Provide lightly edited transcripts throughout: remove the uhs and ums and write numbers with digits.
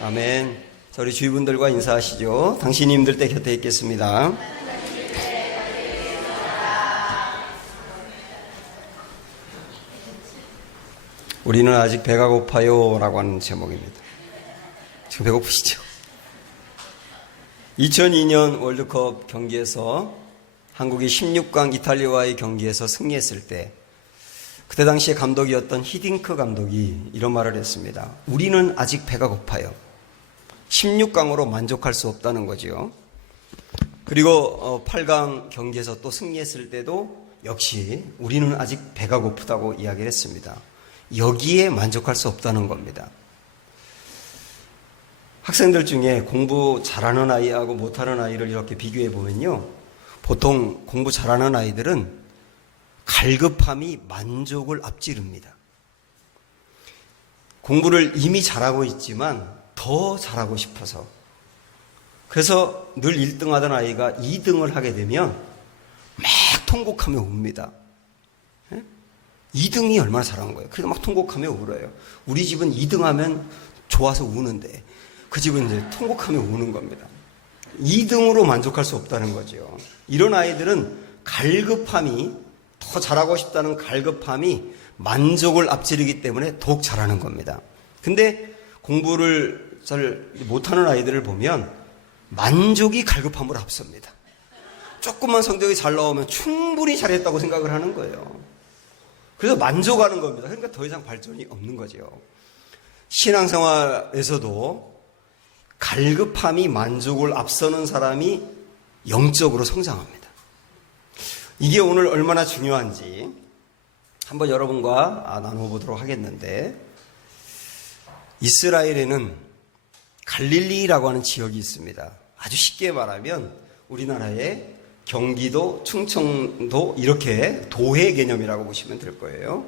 아멘. 자, 우리 주위분들과 인사하시죠. 당신이 힘들 때 곁에 있겠습니다. 우리는 아직 배가 고파요 라고 하는 제목입니다. 지금 배고프시죠? 2002년 월드컵 경기에서 한국이 16강 이탈리아와의 경기에서 승리했을 때 그때 당시에 감독이었던 히딩크 감독이 이런 말을 했습니다. 우리는 아직 배가 고파요. 16강으로 만족할 수 없다는 거죠. 그리고 8강 경기에서 또 승리했을 때도 역시 우리는 아직 배가 고프다고 이야기를 했습니다. 여기에 만족할 수 없다는 겁니다. 학생들 중에 공부 잘하는 아이하고 못하는 아이를 이렇게 비교해 보면요. 보통 공부 잘하는 아이들은 갈급함이 만족을 앞지릅니다. 공부를 이미 잘하고 있지만 더 잘하고 싶어서. 그래서 늘 1등 하던 아이가 2등을 하게 되면 막 통곡하며 웁니다. 2등이 얼마나 잘한 거예요. 그래서 막 통곡하며 울어요. 우리 집은 2등 하면 좋아서 우는데 그 집은 이제 통곡하며 우는 겁니다. 2등으로 만족할 수 없다는 거죠. 이런 아이들은 갈급함이, 더 잘하고 싶다는 갈급함이 만족을 앞지르기 때문에 더욱 잘하는 겁니다. 근데 공부를 잘 못하는 아이들을 보면 만족이 갈급함을 앞섭니다. 조금만 성적이 잘 나오면 충분히 잘했다고 생각을 하는 거예요. 그래서 만족하는 겁니다. 그러니까 더 이상 발전이 없는 거죠. 신앙생활에서도 갈급함이 만족을 앞서는 사람이 영적으로 성장합니다. 이게 오늘 얼마나 중요한지 한번 여러분과 나눠보도록 하겠는데, 이스라엘에는 갈릴리라고 하는 지역이 있습니다. 아주 쉽게 말하면 우리나라의 경기도, 충청도 이렇게 도해 개념이라고 보시면 될 거예요.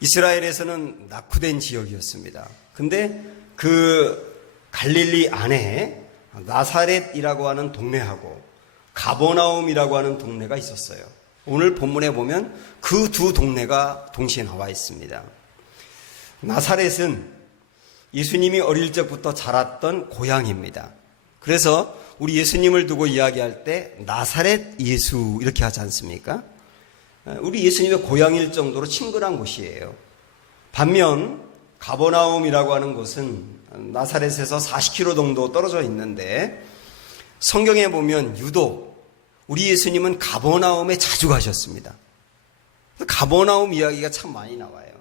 이스라엘에서는 낙후된 지역이었습니다. 근데 그 갈릴리 안에 나사렛이라고 하는 동네하고 가버나움이라고 하는 동네가 있었어요. 오늘 본문에 보면 그 두 동네가 동시에 나와 있습니다. 나사렛은 예수님이 어릴 적부터 자랐던 고향입니다. 그래서 우리 예수님을 두고 이야기할 때 나사렛 예수 이렇게 하지 않습니까? 우리 예수님의 고향일 정도로 친근한 곳이에요. 반면 가버나움이라고 하는 곳은 나사렛에서 40km 정도 떨어져 있는데, 성경에 보면 유독 우리 예수님은 가버나움에 자주 가셨습니다. 가버나움 이야기가 참 많이 나와요.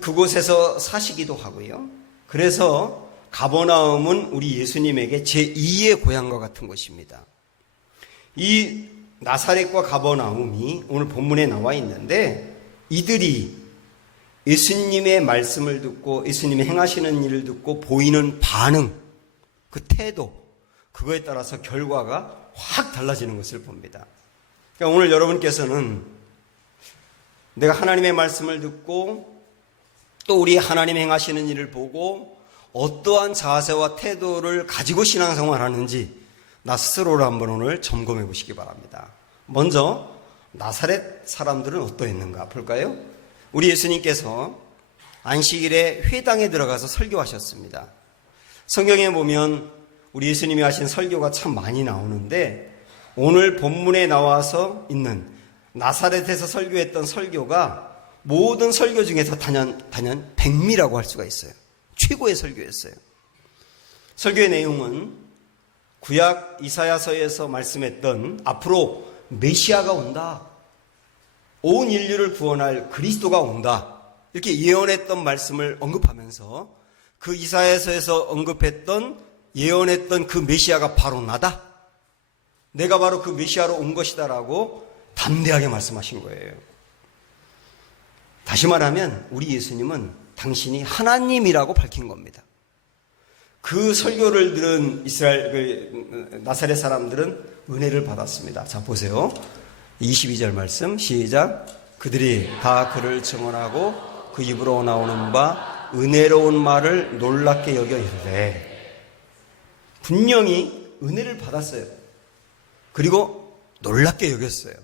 그곳에서 사시기도 하고요. 그래서 가버나움은 우리 예수님에게 제2의 고향과 같은 곳입니다. 이 나사렛과 가버나움이 오늘 본문에 나와 있는데, 이들이 예수님의 말씀을 듣고 예수님이 행하시는 일을 듣고 보이는 반응, 그 태도, 그거에 따라서 결과가 확 달라지는 것을 봅니다. 그러니까 오늘 여러분께서는 내가 하나님의 말씀을 듣고 또 우리 하나님 행하시는 일을 보고 어떠한 자세와 태도를 가지고 신앙생활을 하는지 나 스스로를 한번 오늘 점검해 보시기 바랍니다. 먼저 나사렛 사람들은 어떠했는가 볼까요? 우리 예수님께서 안식일에 회당에 들어가서 설교하셨습니다. 성경에 보면 우리 예수님이 하신 설교가 참 많이 나오는데, 오늘 본문에 나와서 있는 나사렛에서 설교했던 설교가 모든 설교 중에서 단연 백미라고 할 수가 있어요. 최고의 설교였어요. 설교의 내용은 구약 이사야서에서 말씀했던 앞으로 메시아가 온다, 온 인류를 구원할 그리스도가 온다, 이렇게 예언했던 말씀을 언급하면서 그 이사야서에서 언급했던 예언했던 그 메시아가 바로 나다, 내가 바로 그 메시아로 온 것이다라고 담대하게 말씀하신 거예요. 다시 말하면 우리 예수님은 당신이 하나님이라고 밝힌 겁니다. 그 설교를 들은 이스라엘 나사렛 사람들은 은혜를 받았습니다. 자, 보세요. 22절 말씀 시작. 그들이 다 그를 증언하고 그 입으로 나오는 바 은혜로운 말을 놀랍게 여겨 이르되, 분명히 은혜를 받았어요. 그리고 놀랍게 여겼어요.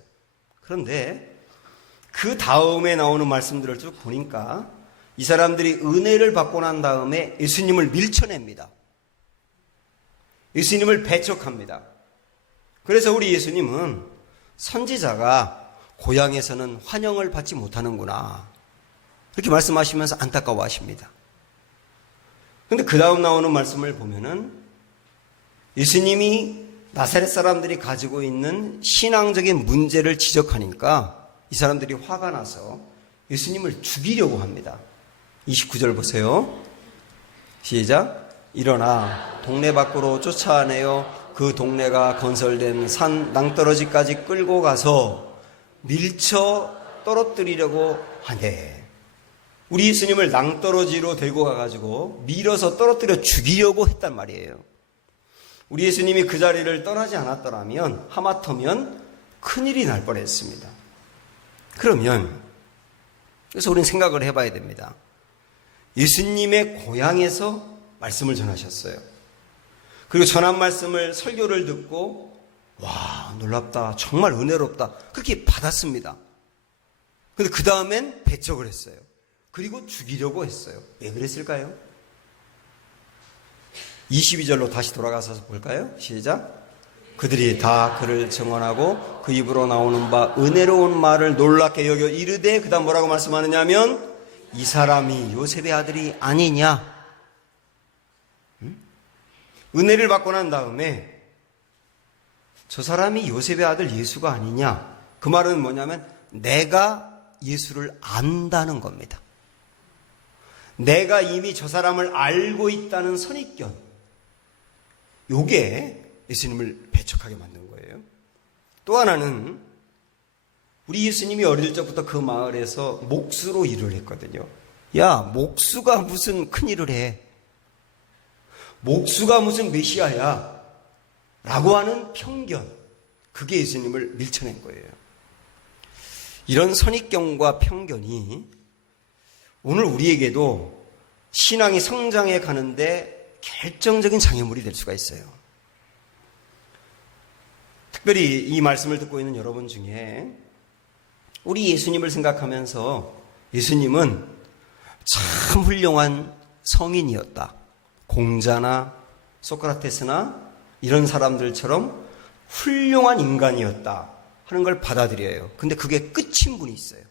그런데 그 다음에 나오는 말씀들을 쭉 보니까 이 사람들이 은혜를 받고 난 다음에 예수님을 밀쳐냅니다. 예수님을 배척합니다. 그래서 우리 예수님은 선지자가 고향에서는 환영을 받지 못하는구나, 그렇게 말씀하시면서 안타까워하십니다. 그런데 그 다음 나오는 말씀을 보면은 예수님이 나사렛 사람들이 가지고 있는 신앙적인 문제를 지적하니까 이 사람들이 화가 나서 예수님을 죽이려고 합니다. 29절 보세요. 시작. 일어나 동네 밖으로 쫓아내어 그 동네가 건설된 산 낭떠러지까지 끌고 가서 밀쳐 떨어뜨리려고 하네. 우리 예수님을 낭떠러지로 들고 가가지고 밀어서 떨어뜨려 죽이려고 했단 말이에요. 우리 예수님이 그 자리를 떠나지 않았더라면 하마터면 큰일이 날 뻔했습니다. 그러면 그래서 우리는 생각을 해봐야 됩니다. 예수님의 고향에서 말씀을 전하셨어요. 그리고 전한 말씀을, 설교를 듣고 와, 놀랍다, 정말 은혜롭다, 그렇게 받았습니다. 그런데 그 다음엔 배척을 했어요. 그리고 죽이려고 했어요. 왜 그랬을까요? 22절로 다시 돌아가서 볼까요? 시작. 그들이 다 그를 증언하고 그 입으로 나오는 바 은혜로운 말을 놀랍게 여겨 이르되, 그 다음 뭐라고 말씀하느냐면 이 사람이 요셉의 아들이 아니냐. 은혜를 받고 난 다음에 저 사람이 요셉의 아들 예수가 아니냐. 그 말은 뭐냐면 내가 예수를 안다는 겁니다. 내가 이미 저 사람을 알고 있다는 선입견, 요게 예수님을 배척하게 만든 거예요. 또 하나는 우리 예수님이 어릴 적부터 그 마을에서 목수로 일을 했거든요. 야, 목수가 무슨 큰일을 해, 목수가 무슨 메시아야 라고 하는 편견, 그게 예수님을 밀쳐낸 거예요. 이런 선입견과 편견이 오늘 우리에게도 신앙이 성장해 가는데 결정적인 장애물이 될 수가 있어요. 특별히 이 말씀을 듣고 있는 여러분 중에 우리 예수님을 생각하면서 예수님은 참 훌륭한 성인이었다, 공자나 소크라테스나 이런 사람들처럼 훌륭한 인간이었다 하는 걸 받아들여요. 근데 그게 끝인 분이 있어요.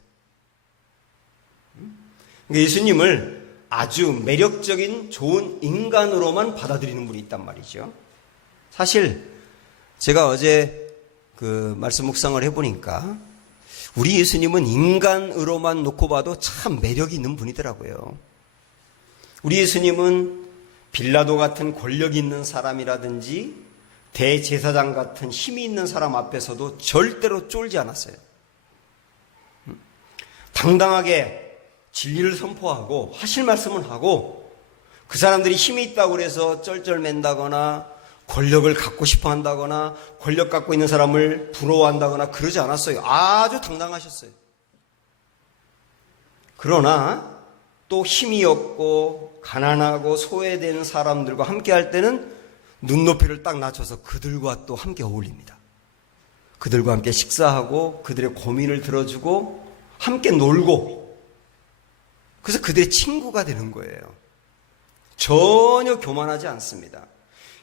예수님을 아주 매력적인 좋은 인간으로만 받아들이는 분이 있단 말이죠. 사실 제가 어제 그 말씀 묵상을 해보니까 우리 예수님은 인간으로만 놓고 봐도 참 매력이 있는 분이더라고요. 우리 예수님은 빌라도 같은 권력이 있는 사람이라든지 대제사장 같은 힘이 있는 사람 앞에서도 절대로 쫄지 않았어요. 당당하게 진리를 선포하고 하실 말씀은 하고, 그 사람들이 힘이 있다고 해서 쩔쩔맨다거나 권력을 갖고 싶어 한다거나 권력 갖고 있는 사람을 부러워한다거나 그러지 않았어요. 아주 당당하셨어요. 그러나 또 힘이 없고 가난하고 소외된 사람들과 함께 할 때는 눈높이를 딱 낮춰서 그들과 또 함께 어울립니다. 그들과 함께 식사하고 그들의 고민을 들어주고 함께 놀고, 그래서 그들의 친구가 되는 거예요. 전혀 교만하지 않습니다.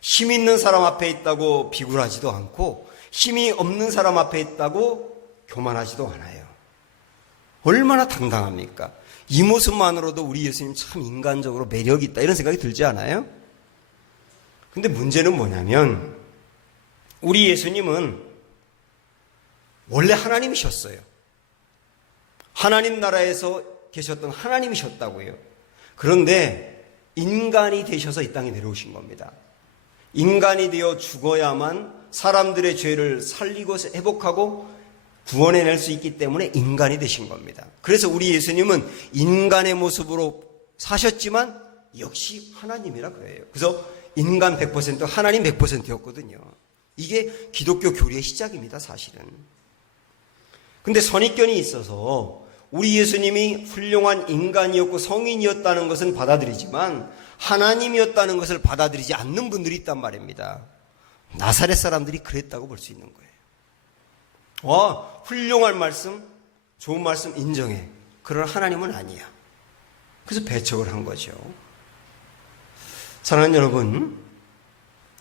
힘 있는 사람 앞에 있다고 비굴하지도 않고 힘이 없는 사람 앞에 있다고 교만하지도 않아요. 얼마나 당당합니까? 이 모습만으로도 우리 예수님 참 인간적으로 매력이 있다, 이런 생각이 들지 않아요? 근데 문제는 뭐냐면 우리 예수님은 원래 하나님이셨어요. 하나님 나라에서 계셨던 하나님이셨다고요. 그런데 인간이 되셔서 이 땅에 내려오신 겁니다. 인간이 되어 죽어야만 사람들의 죄를 살리고 회복하고 구원해낼 수 있기 때문에 인간이 되신 겁니다. 그래서 우리 예수님은 인간의 모습으로 사셨지만 역시 하나님이라 그래요. 그래서 인간 100%, 하나님 100%였거든요. 이게 기독교 교리의 시작입니다, 사실은. 근데 선입견이 있어서 우리 예수님이 훌륭한 인간이었고 성인이었다는 것은 받아들이지만 하나님이었다는 것을 받아들이지 않는 분들이 있단 말입니다. 나사렛 사람들이 그랬다고 볼 수 있는 거예요. 와, 훌륭한 말씀, 좋은 말씀 인정해. 그러나 하나님은 아니야. 그래서 배척을 한 거죠. 사랑하는 여러분,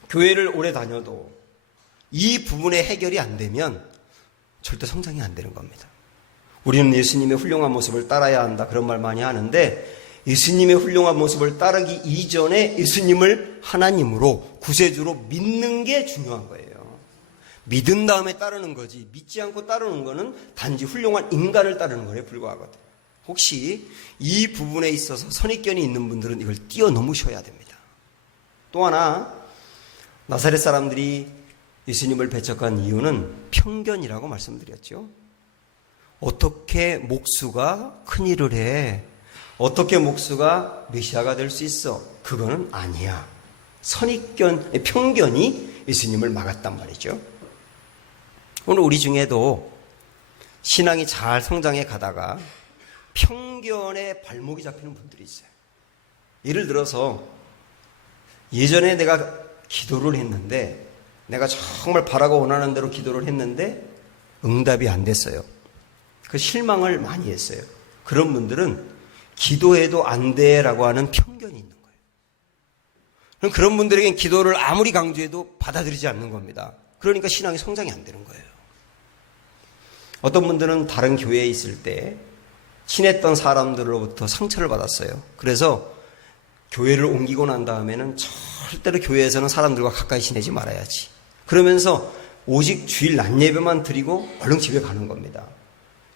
교회를 오래 다녀도 이 부분의 해결이 안 되면 절대 성장이 안 되는 겁니다. 우리는 예수님의 훌륭한 모습을 따라야 한다, 그런 말 많이 하는데, 예수님의 훌륭한 모습을 따르기 이전에 예수님을 하나님으로, 구세주로 믿는 게 중요한 거예요. 믿은 다음에 따르는 거지, 믿지 않고 따르는 거는 단지 훌륭한 인간을 따르는 거에 불과하거든요. 혹시 이 부분에 있어서 선입견이 있는 분들은 이걸 뛰어넘으셔야 됩니다. 또 하나, 나사렛 사람들이 예수님을 배척한 이유는 편견이라고 말씀드렸죠. 어떻게 목수가 큰일을 해? 어떻게 목수가 메시아가 될 수 있어? 그거는 아니야. 선입견, 편견이 예수님을 막았단 말이죠. 오늘 우리 중에도 신앙이 잘 성장해 가다가 편견에 발목이 잡히는 분들이 있어요. 예를 들어서 예전에 내가 기도를 했는데, 내가 정말 바라고 원하는 대로 기도를 했는데 응답이 안 됐어요. 그 실망을 많이 했어요. 그런 분들은 기도해도 안 돼라고 하는 편견이 있는 거예요. 그럼 그런 분들에겐 기도를 아무리 강조해도 받아들이지 않는 겁니다. 그러니까 신앙이 성장이 안 되는 거예요. 어떤 분들은 다른 교회에 있을 때 친했던 사람들로부터 상처를 받았어요. 그래서 교회를 옮기고 난 다음에는 절대로 교회에서는 사람들과 가까이 지내지 말아야지, 그러면서 오직 주일 낮 예배만 드리고 얼른 집에 가는 겁니다.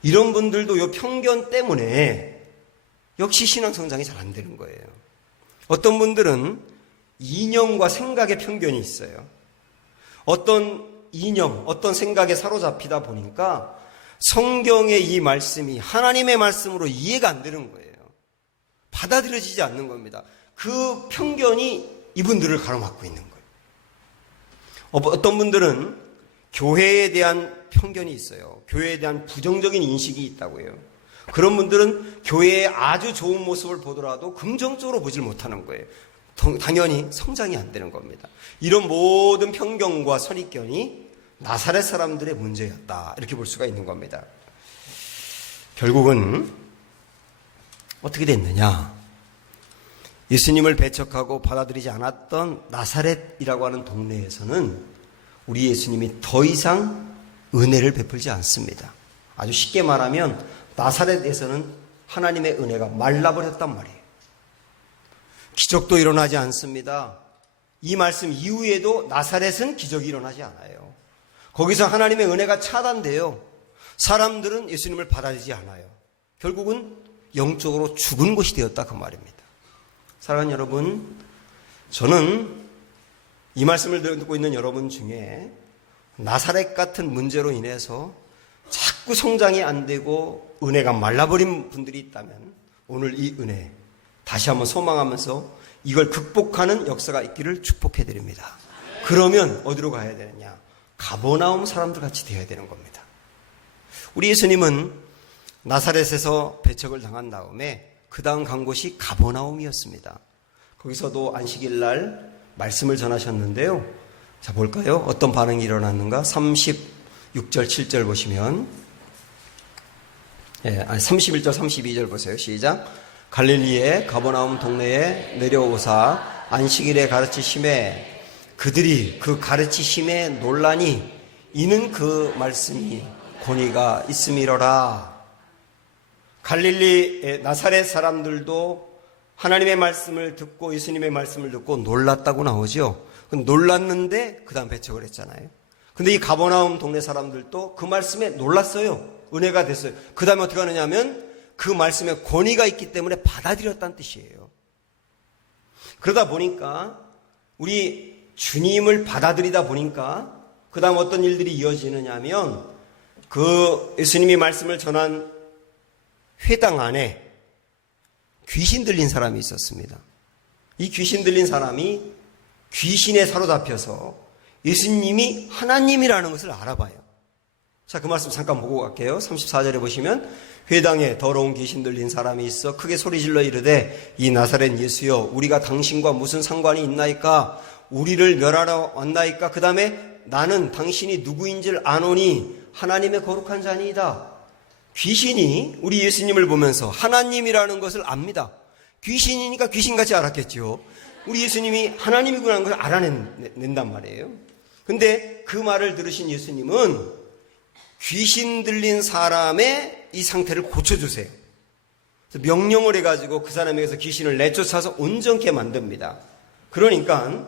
이런 분들도 이 편견 때문에 역시 신앙 성장이 잘 안 되는 거예요. 어떤 분들은 이념과 생각의 편견이 있어요. 어떤 이념, 어떤 생각에 사로잡히다 보니까 성경의 이 말씀이 하나님의 말씀으로 이해가 안 되는 거예요. 받아들여지지 않는 겁니다. 그 편견이 이분들을 가로막고 있는 거예요. 어떤 분들은 교회에 대한 편견이 있어요. 교회에 대한 부정적인 인식이 있다고 해요. 그런 분들은 교회의 아주 좋은 모습을 보더라도 긍정적으로 보질 못하는 거예요. 당연히 성장이 안 되는 겁니다. 이런 모든 편견과 선입견이 나사렛 사람들의 문제였다, 이렇게 볼 수가 있는 겁니다. 결국은 어떻게 됐느냐? 예수님을 배척하고 받아들이지 않았던 나사렛이라고 하는 동네에서는 우리 예수님이 더 이상 은혜를 베풀지 않습니다. 아주 쉽게 말하면 나사렛에서는 하나님의 은혜가 말라버렸단 말이에요. 기적도 일어나지 않습니다. 이 말씀 이후에도 나사렛은 기적이 일어나지 않아요. 거기서 하나님의 은혜가 차단돼요. 사람들은 예수님을 받아들이지 않아요. 결국은 영적으로 죽은 곳이 되었다, 그 말입니다. 사랑하는 여러분, 저는 이 말씀을 듣고 있는 여러분 중에 나사렛 같은 문제로 인해서 자꾸 성장이 안 되고 은혜가 말라버린 분들이 있다면 오늘 이 은혜 다시 한번 소망하면서 이걸 극복하는 역사가 있기를 축복해드립니다. 그러면 어디로 가야 되느냐? 가버나움 사람들 같이 되어야 되는 겁니다. 우리 예수님은 나사렛에서 배척을 당한 다음에 그 다음 간 곳이 가버나움이었습니다. 거기서도 안식일 날 말씀을 전하셨는데요. 자, 볼까요? 어떤 반응이 일어났는가? 36절, 7절 보시면, 31절, 32절 보세요. 시작. 갈릴리의 가버나움 동네에 내려오사 안식일에 가르치심에 그들이 그 가르치심에 놀라니 이는 그 말씀이 권위가 있음이로라. 갈릴리 나사렛 사람들도 하나님의 말씀을 듣고 예수님의 말씀을 듣고 놀랐다고 나오죠. 놀랐는데 그 다음 배척을 했잖아요. 근데 이 가버나움 동네 사람들도 그 말씀에 놀랐어요. 은혜가 됐어요. 그 다음에 어떻게 하느냐면 그 말씀에 권위가 있기 때문에 받아들였다는 뜻이에요. 그러다 보니까 우리 주님을 받아들이다 보니까 그 다음 어떤 일들이 이어지느냐면 그 예수님이 말씀을 전한 회당 안에 귀신 들린 사람이 있었습니다. 이 귀신 들린 사람이 귀신에 사로잡혀서 예수님이 하나님이라는 것을 알아봐요. 자, 그 말씀 잠깐 보고 갈게요. 34절에 보시면 회당에 더러운 귀신 들린 사람이 있어 크게 소리질러 이르되 이 나사렛 예수여 우리가 당신과 무슨 상관이 있나이까? 우리를 멸하러 왔나이까? 그 다음에 나는 당신이 누구인지를 아노니 하나님의 거룩한 자니이다. 귀신이 우리 예수님을 보면서 하나님이라는 것을 압니다. 귀신이니까 귀신같이 알았겠죠. 우리 예수님이 하나님이구나 하는 걸 알아낸단 말이에요. 근데 그 말을 들으신 예수님은 귀신 들린 사람의 이 상태를 고쳐주세요. 그래서 명령을 해가지고 그 사람에게서 귀신을 내쫓아서 온전케 만듭니다. 그러니까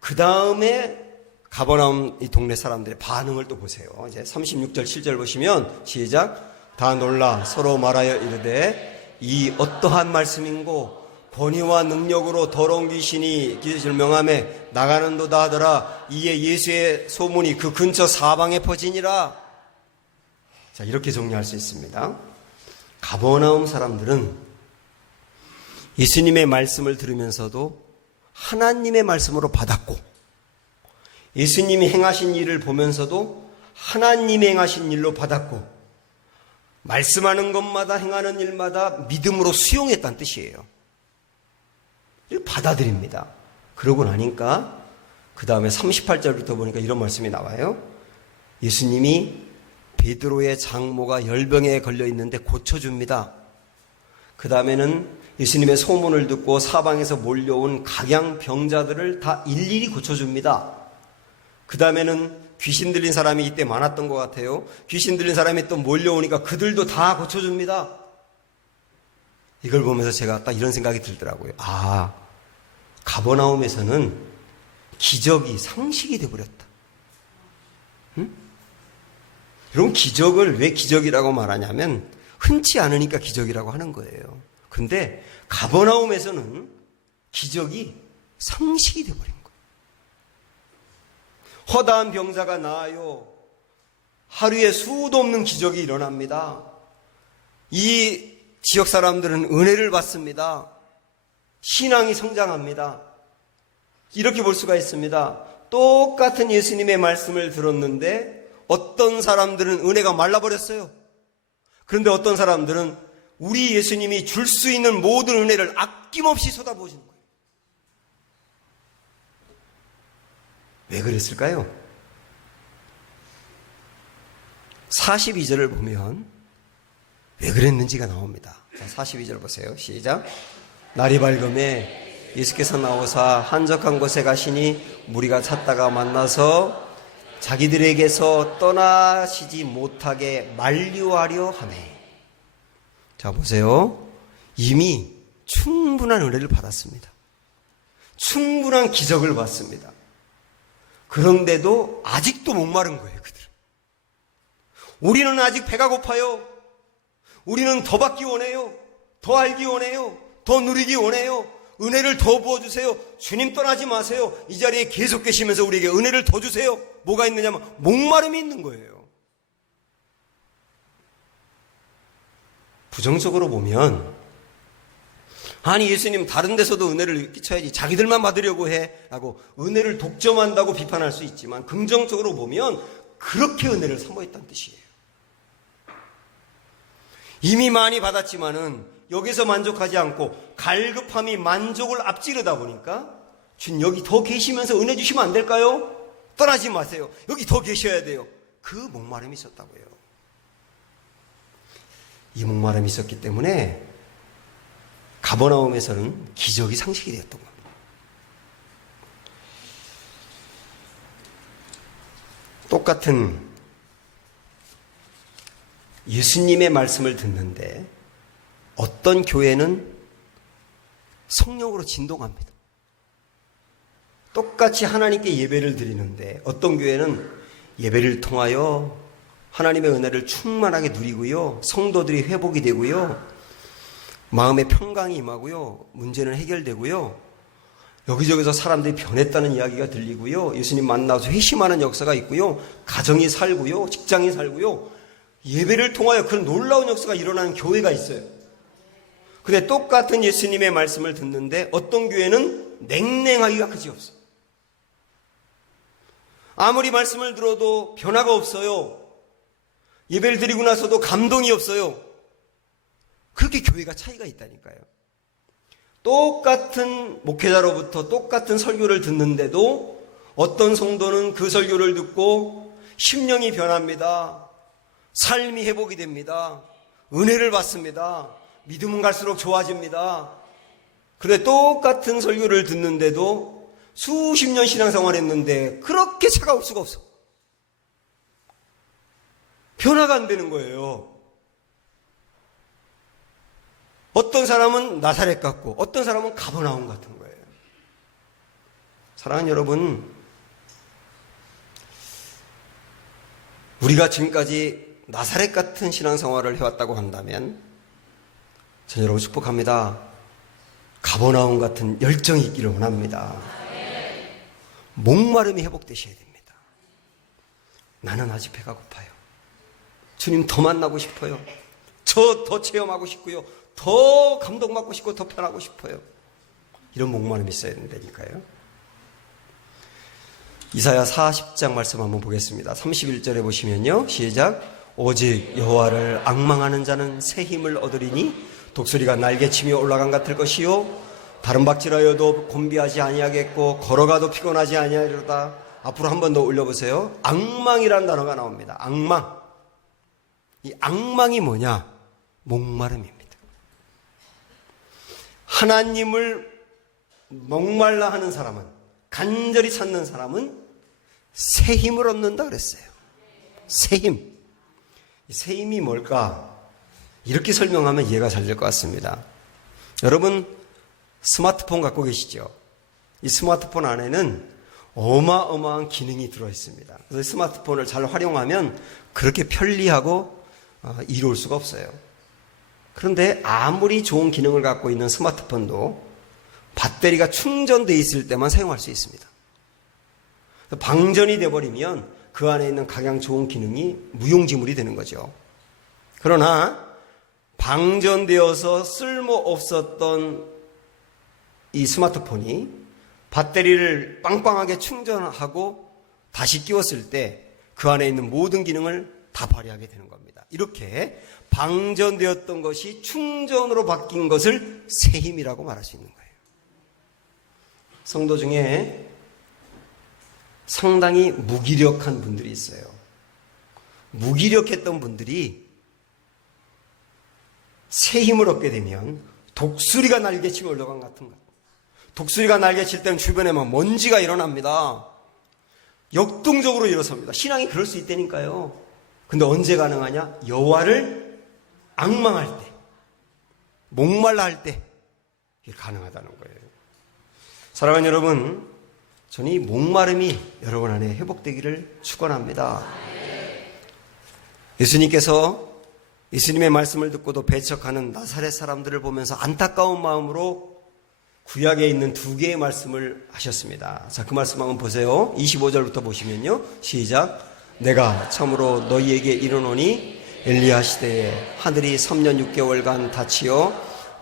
그 다음에 가버나움 이 동네 사람들의 반응을 또 보세요. 이제 36절 7절 보시면 시작. 다 놀라 서로 말하여 이르되 이 어떠한 말씀인고 권위와 능력으로 더러운 귀신을 명함에 나가는도다 하더라. 이에 예수의 소문이 그 근처 사방에 퍼지니라. 자, 이렇게 정리할 수 있습니다. 가버나움 사람들은 예수님의 말씀을 들으면서도 하나님의 말씀으로 받았고, 예수님이 행하신 일을 보면서도 하나님이 행하신 일로 받았고, 말씀하는 것마다 행하는 일마다 믿음으로 수용했다는 뜻이에요. 이걸 받아들입니다. 그러고 나니까 그 다음에 38절부터 보니까 이런 말씀이 나와요. 예수님이 베드로의 장모가 열병에 걸려 있는데 고쳐줍니다. 그 다음에는 예수님의 소문을 듣고 사방에서 몰려온 각양병자들을 다 일일이 고쳐줍니다. 그 다음에는 귀신 들린 사람이 이때 많았던 것 같아요. 귀신 들린 사람이 또 몰려오니까 그들도 다 고쳐줍니다. 이걸 보면서 제가 딱 이런 생각이 들더라고요. 아, 가버나움에서는 기적이 상식이 되어버렸다. 응? 여러분, 기적을 왜 기적이라고 말하냐면 흔치 않으니까 기적이라고 하는 거예요. 근데 가버나움에서는 기적이 상식이 되어버린 거예요. 허다한 병자가 나아요. 하루에 수도 없는 기적이 일어납니다. 이 지역 사람들은 은혜를 받습니다. 신앙이 성장합니다. 이렇게 볼 수가 있습니다. 똑같은 예수님의 말씀을 들었는데 어떤 사람들은 은혜가 말라버렸어요. 그런데 어떤 사람들은 우리 예수님이 줄 수 있는 모든 은혜를 아낌없이 쏟아부으시는 거예요. 왜 그랬을까요? 42절을 보면 왜 그랬는지가 나옵니다. 자, 42절 보세요. 시작. 날이 밝음에 예수께서 나오사 한적한 곳에 가시니 무리가 찾다가 만나서 자기들에게서 떠나시지 못하게 만류하려 하네. 자, 보세요. 이미 충분한 은혜를 받았습니다. 충분한 기적을 받습니다. 그런데도 아직도 목마른 거예요, 그들은. 우리는 아직 배가 고파요. 우리는 더 받기 원해요. 더 알기 원해요. 더 누리기 원해요. 은혜를 더 부어주세요. 주님 떠나지 마세요. 이 자리에 계속 계시면서 우리에게 은혜를 더 주세요. 뭐가 있느냐면 목마름이 있는 거예요. 부정적으로 보면 아니 예수님 다른 데서도 은혜를 끼쳐야지 자기들만 받으려고 해 라고 은혜를 독점한다고 비판할 수 있지만 긍정적으로 보면 그렇게 은혜를 사모했다는 뜻이에요. 이미 많이 받았지만은 여기서 만족하지 않고 갈급함이 만족을 앞지르다 보니까 주님 여기 더 계시면서 은혜 주시면 안 될까요? 떠나지 마세요. 여기 더 계셔야 돼요. 그 목마름이 있었다고요. 이 목마름이 있었기 때문에 가버나움에서는 기적이 상식이 되었던 겁니다. 똑같은 예수님의 말씀을 듣는데 어떤 교회는 성령으로 진동합니다. 똑같이 하나님께 예배를 드리는데 어떤 교회는 예배를 통하여 하나님의 은혜를 충만하게 누리고요. 성도들이 회복이 되고요. 마음의 평강이 임하고요. 문제는 해결되고요. 여기저기서 사람들이 변했다는 이야기가 들리고요. 예수님 만나서 회심하는 역사가 있고요. 가정이 살고요. 직장이 살고요. 예배를 통하여 그런 놀라운 역사가 일어나는 교회가 있어요. 근데 똑같은 예수님의 말씀을 듣는데 어떤 교회는 냉랭하기가 그지없어요. 아무리 말씀을 들어도 변화가 없어요. 예배를 드리고 나서도 감동이 없어요. 그렇게 교회가 차이가 있다니까요. 똑같은 목회자로부터 똑같은 설교를 듣는데도 어떤 성도는 그 설교를 듣고 심령이 변합니다. 삶이 회복이 됩니다. 은혜를 받습니다. 믿음은 갈수록 좋아집니다. 그런데 똑같은 설교를 듣는데도 수십 년 신앙생활 했는데 그렇게 차가울 수가 없어. 변화가 안 되는 거예요. 어떤 사람은 나사렛 같고 어떤 사람은 가버나움 같은 거예요. 사랑하는 여러분, 우리가 지금까지 나사렛 같은 신앙생활을 해왔다고 한다면 저는 여러분 축복합니다. 가버나움 같은 열정이 있기를 원합니다. 목마름이 회복되셔야 됩니다. 나는 아직 배가 고파요. 주님 더 만나고 싶어요. 저 더 체험하고 싶고요. 더 감동받고 싶고 더 편하고 싶어요. 이런 목마름이 있어야 된다니까요. 이사야 40장 말씀 한번 보겠습니다. 31절에 보시면요. 시작. 오직 여호와를 앙망하는 자는 새 힘을 얻으리니 독수리가 날개치며 올라간 같을 것이요 다른 박질하여도 곤비하지 아니하겠고 걸어가도 피곤하지 아니하리로다. 앞으로 한 번 더 올려보세요. 앙망이라는 단어가 나옵니다. 앙망. 이 앙망이 뭐냐? 목마름입니다. 하나님을 목말라 하는 사람은, 간절히 찾는 사람은 새 힘을 얻는다 그랬어요. 새 힘. 새 힘이 뭘까? 이렇게 설명하면 이해가 잘 될 것 같습니다. 여러분 스마트폰 갖고 계시죠? 이 스마트폰 안에는 어마어마한 기능이 들어있습니다. 그래서 스마트폰을 잘 활용하면 그렇게 편리하고 이로울 수가 없어요. 그런데 아무리 좋은 기능을 갖고 있는 스마트폰도 배터리가 충전되어 있을 때만 사용할 수 있습니다. 방전이 돼버리면 그 안에 있는 각양 좋은 기능이 무용지물이 되는 거죠. 그러나 방전되어서 쓸모없었던 이 스마트폰이 배터리를 빵빵하게 충전하고 다시 끼웠을 때 그 안에 있는 모든 기능을 다 발휘하게 되는 겁니다. 이렇게 방전되었던 것이 충전으로 바뀐 것을 새 힘이라고 말할 수 있는 거예요. 성도 중에 상당히 무기력한 분들이 있어요. 무기력했던 분들이 새 힘을 얻게 되면 독수리가 날개치며 올라간 같은 것. 독수리가 날개칠 때는 주변에 막 먼지가 일어납니다. 역동적으로 일어섭니다. 신앙이 그럴 수 있다니까요. 근데 언제 가능하냐? 여호와를 앙망할 때, 목말라 할 때 이게 가능하다는 거예요. 사랑하는 여러분, 저는 이 목마름이 여러분 안에 회복되기를 축원합니다. 예수님의 말씀을 듣고도 배척하는 나사렛 사람들을 보면서 안타까운 마음으로 구약에 있는 두 개의 말씀을 하셨습니다. 자, 그 말씀 한번 보세요. 25절부터 보시면요. 시작. 내가 참으로 너희에게 이르노니 엘리야 시대에 하늘이 3년 6개월간 닫히어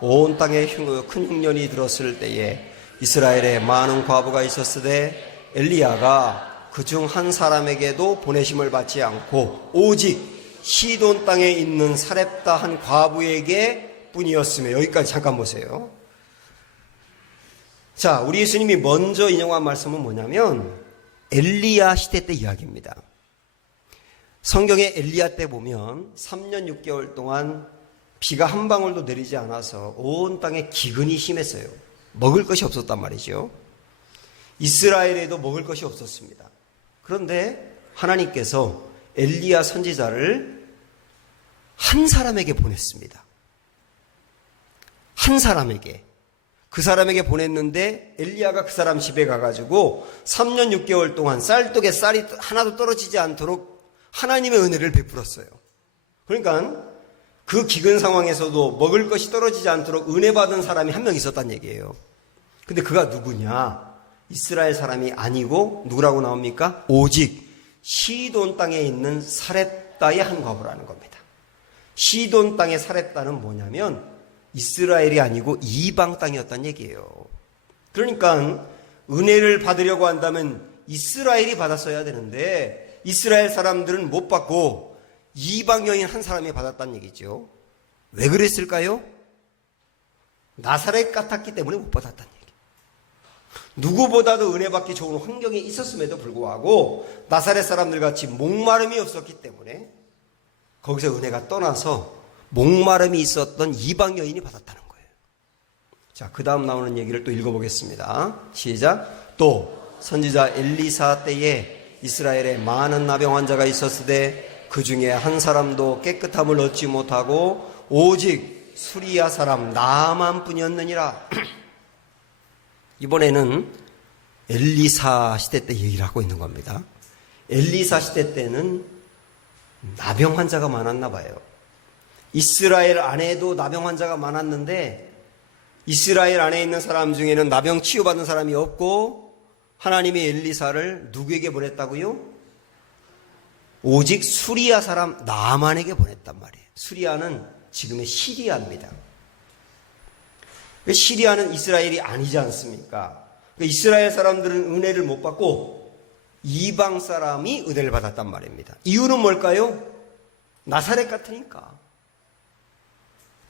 온 땅에 큰 흉년이 들었을 때에 이스라엘에 많은 과부가 있었으되 엘리야가 그중 한 사람에게도 보내심을 받지 않고 오직 시돈 땅에 있는 사렙다 한 과부에게 뿐이었으며. 여기까지 잠깐 보세요. 자, 우리 예수님이 먼저 인용한 말씀은 뭐냐면 엘리야 시대 때 이야기입니다. 성경에 엘리야 때 보면 3년 6개월 동안 비가 한 방울도 내리지 않아서 온 땅에 기근이 심했어요. 먹을 것이 없었단 말이죠. 이스라엘에도 먹을 것이 없었습니다. 그런데 하나님께서 엘리야 선지자를 한 사람에게 보냈습니다. 한 사람에게. 그 사람에게 보냈는데 엘리야가 그 사람 집에 가가지고 3년 6개월 동안 쌀독에 쌀이 하나도 떨어지지 않도록 하나님의 은혜를 베풀었어요. 그러니까 그 기근 상황에서도 먹을 것이 떨어지지 않도록 은혜 받은 사람이 한 명 있었단 얘기예요. 근데 그가 누구냐? 이스라엘 사람이 아니고 누구라고 나옵니까? 오직 시돈 땅에 있는 사렙다의 한 과부라는 겁니다. 시돈 땅의 사렙다는 뭐냐면 이스라엘이 아니고 이방 땅이었단 얘기예요. 그러니까 은혜를 받으려고 한다면 이스라엘이 받았어야 되는데 이스라엘 사람들은 못 받고 이방 여인 한 사람이 받았다는 얘기죠. 왜 그랬을까요? 나사렛 같았기 때문에 못 받았다는 얘기. 누구보다도 은혜 받기 좋은 환경에 있었음에도 불구하고 나사렛 사람들 같이 목마름이 없었기 때문에 거기서 은혜가 떠나서 목마름이 있었던 이방 여인이 받았다는 거예요. 자, 그 다음 나오는 얘기를 또 읽어보겠습니다. 시작. 또 선지자 엘리사 때에 이스라엘에 많은 나병 환자가 있었으되 그 중에 한 사람도 깨끗함을 얻지 못하고 오직 수리야 사람 나만뿐이었느니라. 이번에는 엘리사 시대 때 얘기를 하고 있는 겁니다. 엘리사 시대 때는 나병 환자가 많았나 봐요. 이스라엘 안에도 나병 환자가 많았는데 이스라엘 안에 있는 사람 중에는 나병 치유받은 사람이 없고 하나님이 엘리사를 누구에게 보냈다고요? 오직 수리아 사람 나만에게 보냈단 말이에요. 수리아는 지금의 시리아입니다. 시리아는 이스라엘이 아니지 않습니까? 이스라엘 사람들은 은혜를 못 받고 이방 사람이 은혜를 받았단 말입니다. 이유는 뭘까요? 나사렛 같으니까.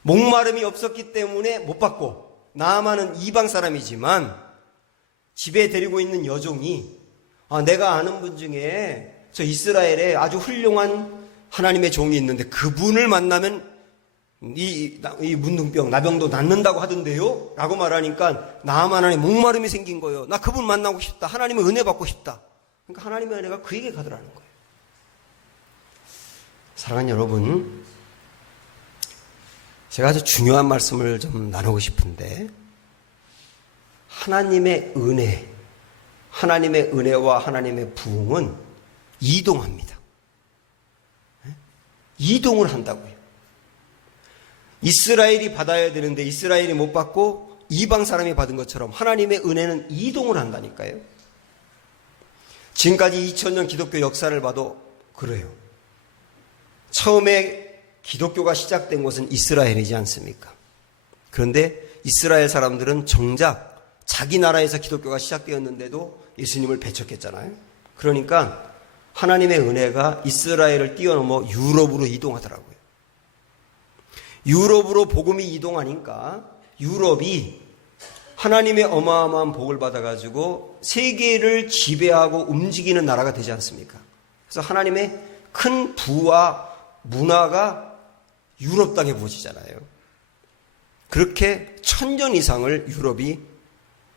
목마름이 없었기 때문에 못 받고, 나아만은 이방 사람이지만 집에 데리고 있는 여종이 내가 아는 분 중에 저 이스라엘에 아주 훌륭한 하나님의 종이 있는데 그분을 만나면 이 문둥병, 나병도 낫는다고 하던데요? 라고 말하니까 나아만 안에 목마름이 생긴 거예요. 나 그분 만나고 싶다. 하나님의 은혜 받고 싶다. 그러니까 하나님의 은혜가 그에게 가더라는 거예요. 사랑하는 여러분, 제가 아주 중요한 말씀을 좀 나누고 싶은데, 하나님의 은혜, 하나님의 은혜와 하나님의 부흥은 이동합니다. 이동을 한다고요. 이스라엘이 받아야 되는데 이스라엘이 못 받고 이방 사람이 받은 것처럼 하나님의 은혜는 이동을 한다니까요. 지금까지 2000년 기독교 역사를 봐도 그래요. 처음에 기독교가 시작된 곳은 이스라엘이지 않습니까? 그런데 이스라엘 사람들은 정작 자기 나라에서 기독교가 시작되었는데도 예수님을 배척했잖아요. 그러니까 하나님의 은혜가 이스라엘을 뛰어넘어 유럽으로 이동하더라고요. 유럽으로 복음이 이동하니까 유럽이 하나님의 어마어마한 복을 받아가지고 세계를 지배하고 움직이는 나라가 되지 않습니까? 그래서 하나님의 큰 부와 문화가 유럽 땅에 부어지잖아요. 그렇게 1000년 이상을 유럽이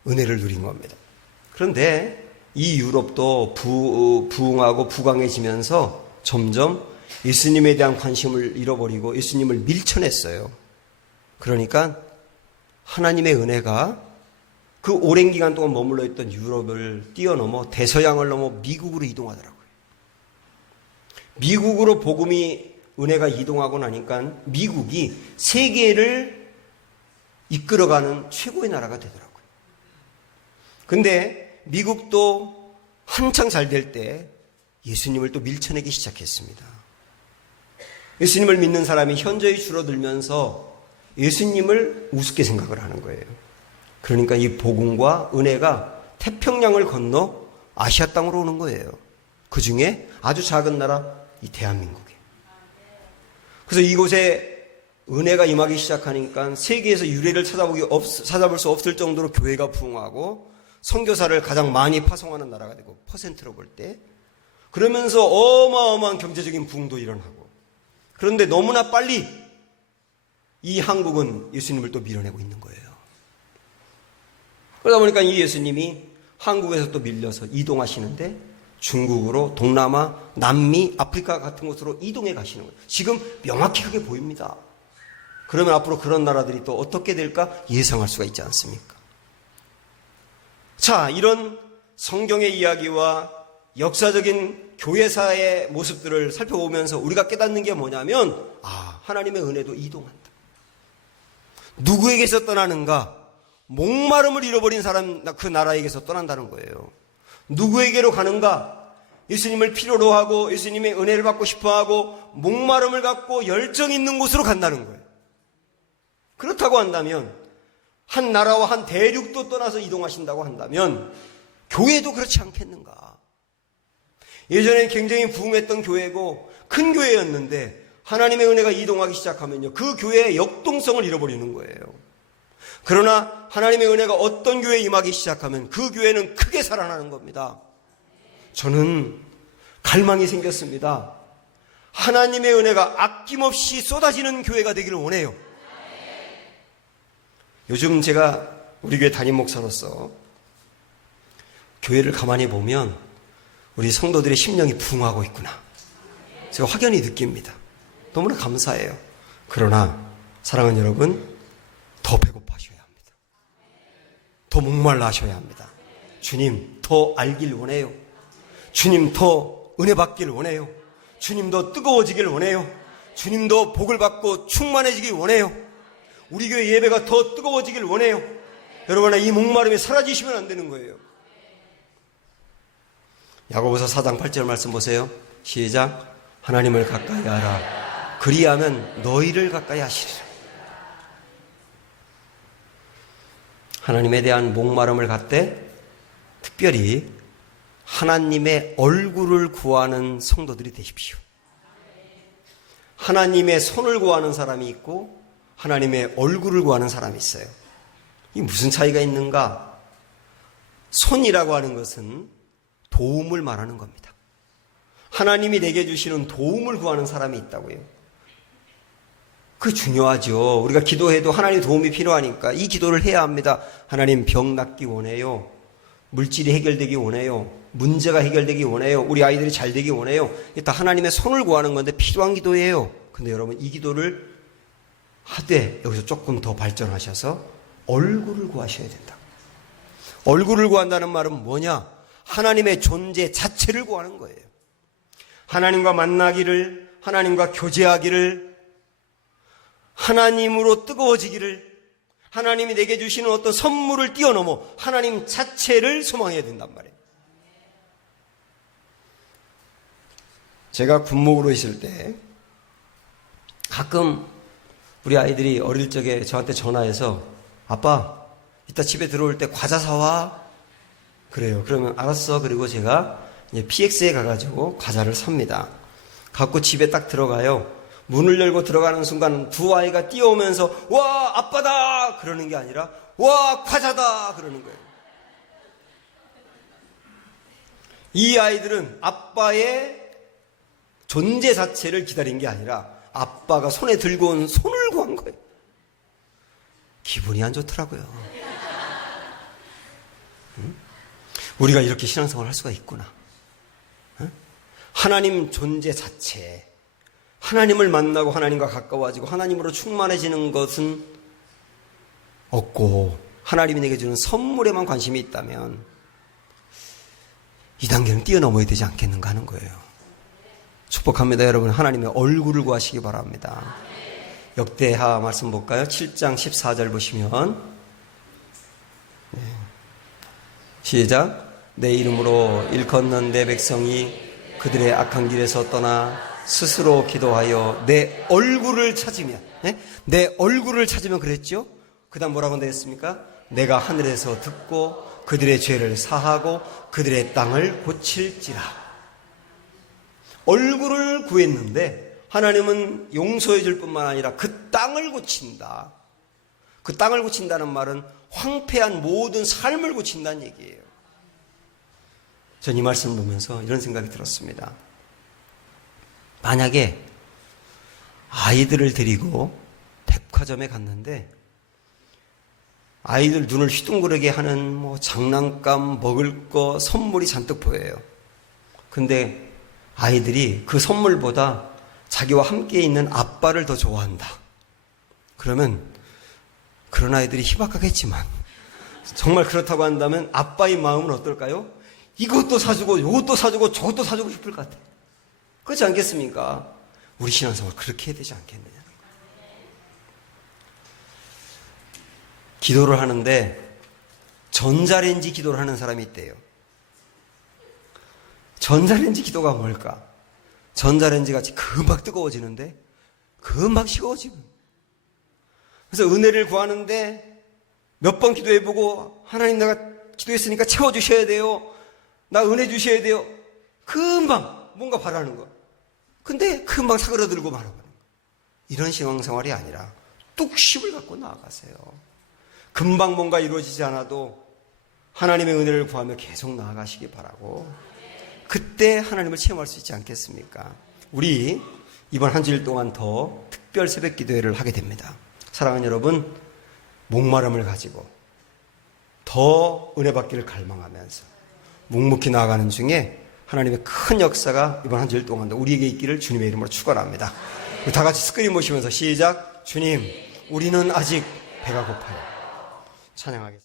은혜를 누린 겁니다. 그런데 이 유럽도 부흥하고 부강해지면서 점점 예수님에 대한 관심을 잃어버리고 예수님을 밀쳐냈어요. 그러니까 하나님의 은혜가 그 오랜 기간 동안 머물러 있던 유럽을 뛰어넘어 대서양을 넘어 미국으로 이동하더라고요. 미국으로 복음이 은혜가 이동하고 나니까 미국이 세계를 이끌어가는 최고의 나라가 되더라고요. 근데 미국도 한창 잘 될 때 예수님을 또 밀쳐내기 시작했습니다. 예수님을 믿는 사람이 현저히 줄어들면서 예수님을 우습게 생각을 하는 거예요. 그러니까 이 복음과 은혜가 태평양을 건너 아시아 땅으로 오는 거예요. 그 중에 아주 작은 나라 이 대한민국에. 그래서 이곳에 은혜가 임하기 시작하니까 세계에서 유례를 찾아볼 수 없을 정도로 교회가 부흥하고 선교사를 가장 많이 파송하는 나라가 되고 퍼센트로 볼 때 그러면서 어마어마한 경제적인 부흥도 일어나고 그런데 너무나 빨리 이 한국은 예수님을 또 밀어내고 있는 거예요. 그러다 보니까 이 예수님이 한국에서 또 밀려서 이동하시는데 중국으로 동남아, 남미, 아프리카 같은 곳으로 이동해 가시는 거예요. 지금 명확히 그게 보입니다. 그러면 앞으로 그런 나라들이 또 어떻게 될까 예상할 수가 있지 않습니까? 자, 이런 성경의 이야기와 역사적인 교회사의 모습들을 살펴보면서 우리가 깨닫는 게 뭐냐면 하나님의 은혜도 이동한다. 누구에게서 떠나는가? 목마름을 잃어버린 사람, 그 나라에게서 떠난다는 거예요. 누구에게로 가는가? 예수님을 필요로 하고 예수님의 은혜를 받고 싶어하고 목마름을 갖고 열정 있는 곳으로 간다는 거예요. 그렇다고 한다면 한 나라와 한 대륙도 떠나서 이동하신다고 한다면 교회도 그렇지 않겠는가? 예전엔 굉장히 부흥했던 교회고 큰 교회였는데 하나님의 은혜가 이동하기 시작하면요, 그 교회의 역동성을 잃어버리는 거예요. 그러나 하나님의 은혜가 어떤 교회에 임하기 시작하면 그 교회는 크게 살아나는 겁니다. 저는 갈망이 생겼습니다. 하나님의 은혜가 아낌없이 쏟아지는 교회가 되기를 원해요. 요즘 제가 우리 교회 담임 목사로서 교회를 가만히 보면 우리 성도들의 심령이 부흥하고 있구나. 제가 확연히 느낍니다. 너무나 감사해요. 그러나 사랑하는 여러분, 더 배고파하셔야 합니다. 더 목말라 하셔야 합니다. 주님 더 알길 원해요. 주님 더 은혜 받길 원해요. 주님 더 뜨거워지길 원해요. 주님 더 복을 받고 충만해지길 원해요. 우리 교회 예배가 더 뜨거워지길 원해요. 여러분아, 이 목마름이 사라지시면 안 되는 거예요. 야고보서 4장 8절 말씀 보세요. 시작. 하나님을 가까이 하라. 그리하면 너희를 가까이 하시리라. 하나님에 대한 목마름을 갖되 특별히 하나님의 얼굴을 구하는 성도들이 되십시오. 하나님의 손을 구하는 사람이 있고 하나님의 얼굴을 구하는 사람이 있어요. 이게 무슨 차이가 있는가? 손이라고 하는 것은 도움을 말하는 겁니다. 하나님이 내게 주시는 도움을 구하는 사람이 있다고요. 그 중요하죠. 우리가 기도해도 하나님 도움이 필요하니까 이 기도를 해야 합니다. 하나님 병 낫기 원해요. 물질이 해결되기 원해요. 문제가 해결되기 원해요. 우리 아이들이 잘 되기 원해요. 이게 다 하나님의 손을 구하는 건데 필요한 기도예요. 근데 여러분, 이 기도를 하되 여기서 조금 더 발전하셔서 얼굴을 구하셔야 된다. 얼굴을 구한다는 말은 뭐냐? 하나님의 존재 자체를 구하는 거예요. 하나님과 만나기를, 하나님과 교제하기를, 하나님으로 뜨거워지기를, 하나님이 내게 주시는 어떤 선물을 뛰어넘어 하나님 자체를 소망해야 된단 말이에요. 제가 군목으로 있을 때 가끔 우리 아이들이 어릴 적에 저한테 전화해서 아빠, 이따 집에 들어올 때 과자 사와. 그래요. 그러면 알았어. 그리고 제가 이제 PX에 가가지고 과자를 삽니다. 갖고 집에 딱 들어가요. 문을 열고 들어가는 순간 두 아이가 뛰어오면서 와, 아빠다! 그러는 게 아니라 와, 과자다! 그러는 거예요. 이 아이들은 아빠의 존재 자체를 기다린 게 아니라 아빠가 손에 들고 온 손을 구한 거예요. 기분이 안 좋더라고요. 응? 우리가 이렇게 신앙생활을 할 수가 있구나. 응? 하나님 존재 자체, 하나님을 만나고 하나님과 가까워지고 하나님으로 충만해지는 것은 없고 하나님이 내게 주는 선물에만 관심이 있다면 이 단계는 뛰어넘어야 되지 않겠는가 하는 거예요. 축복합니다. 여러분, 하나님의 얼굴을 구하시기 바랍니다. 역대하 말씀 볼까요? 7장 14절 보시면 시작. 내 이름으로 일컫는 내 백성이 그들의 악한 길에서 떠나 스스로 기도하여 내 얼굴을 찾으면, 내 얼굴을 찾으면 그랬죠? 그 다음 뭐라고 되었습니까? 내가 하늘에서 듣고 그들의 죄를 사하고 그들의 땅을 고칠지라. 얼굴을 구했는데 하나님은 용서해 줄 뿐만 아니라 그 땅을 고친다. 그 땅을 고친다는 말은 황폐한 모든 삶을 고친다는 얘기예요. 전 이 말씀을 보면서 이런 생각이 들었습니다. 만약에 아이들을 데리고 백화점에 갔는데 아이들 눈을 휘둥그르게 하는 장난감, 먹을 거, 선물이 잔뜩 보여요. 근데 아이들이 그 선물보다 자기와 함께 있는 아빠를 더 좋아한다. 그러면 그런 아이들이 희박하겠지만 정말 그렇다고 한다면 아빠의 마음은 어떨까요? 이것도 사주고 이것도 사주고 저것도 사주고 싶을 것 같아요. 그렇지 않겠습니까? 우리 신앙생활 그렇게 해야 되지 않겠느냐. 기도를 하는데 전자레인지 기도를 하는 사람이 있대요. 전자레인지 기도가 뭘까? 전자레인지 같이 금방 뜨거워지는데 금방 식어지고. 그래서 은혜를 구하는데 몇 번 기도해보고 하나님 내가 기도했으니까 채워주셔야 돼요. 나 은혜 주셔야 돼요. 금방 뭔가 바라는 거. 근데 금방 사그러들고 말아버리는 거. 이런 신앙생활이 아니라 뚝심을 갖고 나아가세요. 금방 뭔가 이루어지지 않아도 하나님의 은혜를 구하며 계속 나아가시기 바라고, 그때 하나님을 체험할 수 있지 않겠습니까? 우리 이번 한 주일 동안 더 특별 새벽 기도회를 하게 됩니다. 사랑하는 여러분, 목마름을 가지고 더 은혜 받기를 갈망하면서 묵묵히 나아가는 중에 하나님의 큰 역사가 이번 한 주일 동안도 우리에게 있기를 주님의 이름으로 축원합니다. 우리 다 같이 스크린 보시면서 시작. 주님, 우리는 아직 배가 고파요. 찬양하겠습니다.